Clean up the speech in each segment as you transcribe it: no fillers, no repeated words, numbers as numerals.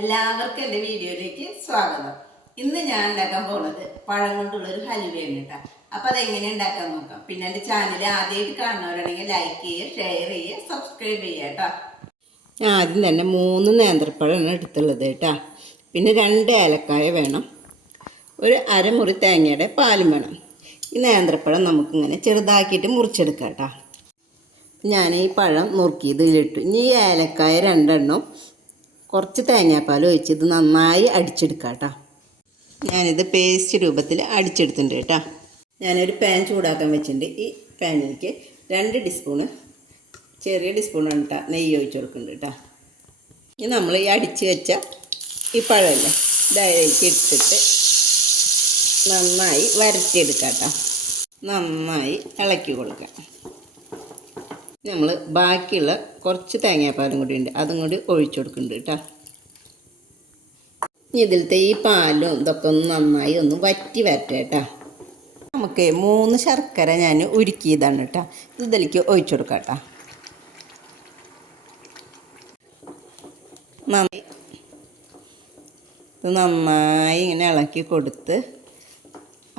എല്ലാവർക്കും എൻ്റെ വീഡിയോയിലേക്ക് സ്വാഗതം. ഇന്ന് ഞാൻ ഉണ്ടാക്കാൻ പോകുന്നത് പഴം കൊണ്ടുള്ളൊരു ഹലുവയാണ് കേട്ടോ. അപ്പോൾ അതെങ്ങനെ ഉണ്ടാക്കാൻ നോക്കാം. പിന്നെ എൻ്റെ ചാനൽ ആദ്യമായിട്ട് കാണുന്നവരാണെങ്കിൽ ലൈക്ക് ചെയ്യുക, ഷെയർ ചെയ്യുക, സബ്സ്ക്രൈബ് ചെയ്യുക കേട്ടോ. ഞാൻ ആദ്യം തന്നെ 3 നേന്ത്രപ്പഴമാണ് എടുത്തുള്ളത് കേട്ടോ. പിന്നെ 2 ഏലക്കായ വേണം, ഒരു അരമുറി തേങ്ങയുടെ പാലും വേണം. ഈ നേന്ത്രപ്പഴം നമുക്കിങ്ങനെ ചെറുതാക്കിയിട്ട് മുറിച്ചെടുക്കാം കേട്ടോ. ഞാൻ ഈ പഴം നുറുക്കിയതിലിട്ടു. ഇനി ഈ ഏലക്കായ 2 എണ്ണം കുറച്ച് തേങ്ങാപ്പാൽ ഒഴിച്ച് ഇത് നന്നായി അടിച്ചെടുക്കാം കേട്ടോ. ഞാനിത് പേസ്റ്റ് രൂപത്തിൽ അടിച്ചെടുത്തിട്ടുണ്ട് കേട്ടോ. ഞാനൊരു പാൻ ചൂടാക്കാൻ വെച്ചിട്ടുണ്ട്. ഈ പാനിലേക്ക് 2 ടീസ്പൂണ്, ചെറിയ ടീസ്പൂണാണ് കേട്ടോ, നെയ്യ് ഒഴിച്ച് കൊടുക്കുന്നുണ്ട് കേട്ടോ. ഇനി നമ്മൾ ഈ അടിച്ച് വെച്ച ഈ പഴമല്ലേ ഇതിലേക്ക് ഇട്ടിട്ട് നന്നായി വരട്ടിയെടുക്കാം കേട്ടോ. നന്നായി ഇളക്കി കൊടുക്കാം. നമ്മൾ ബാക്കിയുള്ള കുറച്ച് തേങ്ങാപ്പാലും കൂടി ഉണ്ട്, അതും കൂടി ഒഴിച്ചു കൊടുക്കുന്നുണ്ട് കേട്ടോ. ഇതിലത്തെ ഈ പാലും ഇതൊക്കെ ഒന്ന് നന്നായി ഒന്ന് വറ്റി വരട്ടെ കേട്ടോ. നമുക്ക് 3 ശർക്കര ഞാൻ ഉരുക്കിയതാണ് കേട്ടോ. ഇതിലേക്ക് ഒഴിച്ചു കൊടുക്കാം കേട്ടോ. നന്നായി ഇങ്ങനെ ഇളക്കി കൊടുത്ത്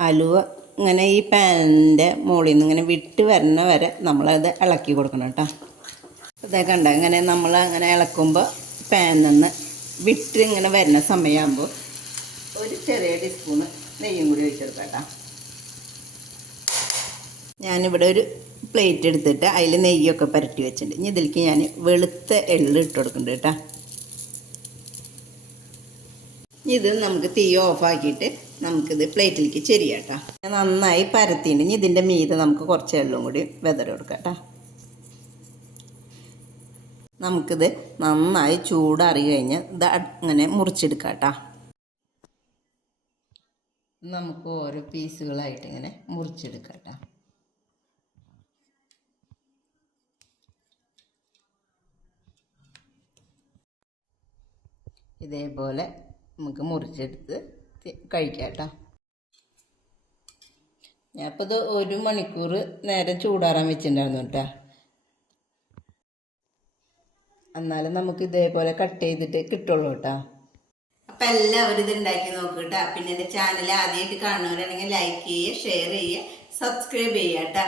അലുവ ഇങ്ങനെ ഈ പാനിൻ്റെ മുകളിൽ നിന്ന് ഇങ്ങനെ വിട്ട് വരണ വരെ നമ്മളത് ഇളക്കി കൊടുക്കണം കേട്ടോ. ഇതൊക്കെ കണ്ട ഇങ്ങനെ നമ്മൾ അങ്ങനെ ഇളക്കുമ്പോൾ പാനിൽ നിന്ന് വിട്ട് ഇങ്ങനെ വരുന്ന സമയമാകുമ്പോൾ ഒരു ചെറിയ ടീസ്പൂണ് നെയ്യും കൂടി ഒഴിച്ചെടുക്കാം കേട്ടോ. ഞാനിവിടെ ഒരു പ്ലേറ്റ് എടുത്തിട്ട് അതിൽ നെയ്യൊക്കെ പുരട്ടി വെച്ചിട്ടുണ്ട്. ഇനി ഇതിലേക്ക് ഞാൻ വെളുത്ത എള്ള് ഇട്ട് കൊടുക്കുന്നുണ്ട് കേട്ടോ. ഇത് നമുക്ക് തീ ഓഫാക്കിയിട്ട് നമുക്കിത് പ്ലേറ്റിലേക്ക് ചെരിയാം കേട്ടോ. നന്നായി പരത്തിയിട്ട് ഇനി ഇതിൻ്റെ മീതെ നമുക്ക് കുറച്ച് എള്ളും കൂടി വെതറി കൊടുക്കാം കേട്ടോ. നമുക്കിത് നന്നായി ചൂടാറി കഴിഞ്ഞാൽ ഇത് ഇങ്ങനെ മുറിച്ചെടുക്കാം കേട്ടോ. നമുക്ക് ഓരോ പീസുകളായിട്ട് ഇങ്ങനെ മുറിച്ചെടുക്കാം കേട്ടോ. ഇതേപോലെ നമുക്ക് മുറിച്ചെടുത്ത് കഴിക്കാം കേട്ടോ. ഞാനിപ്പോൾ ഇത് 1 മണിക്കൂർ നേരം ചൂടാറാൻ വെച്ചിട്ടുണ്ടായിരുന്നു കേട്ടോ. എന്നാലും നമുക്ക് ഇതേപോലെ കട്ട് ചെയ്തിട്ട് കിട്ടുള്ളൂ കേട്ടോ. അപ്പം എല്ലാവരും ഇത് ഉണ്ടാക്കി നോക്കുക കേട്ടോ. പിന്നെ എൻ്റെ ചാനൽ ആദ്യമായിട്ട് കാണുന്നവരാണെങ്കിൽ ലൈക്ക് ചെയ്യുക, ഷെയർ ചെയ്യുക, സബ്സ്ക്രൈബ് ചെയ്യുക കേട്ടോ.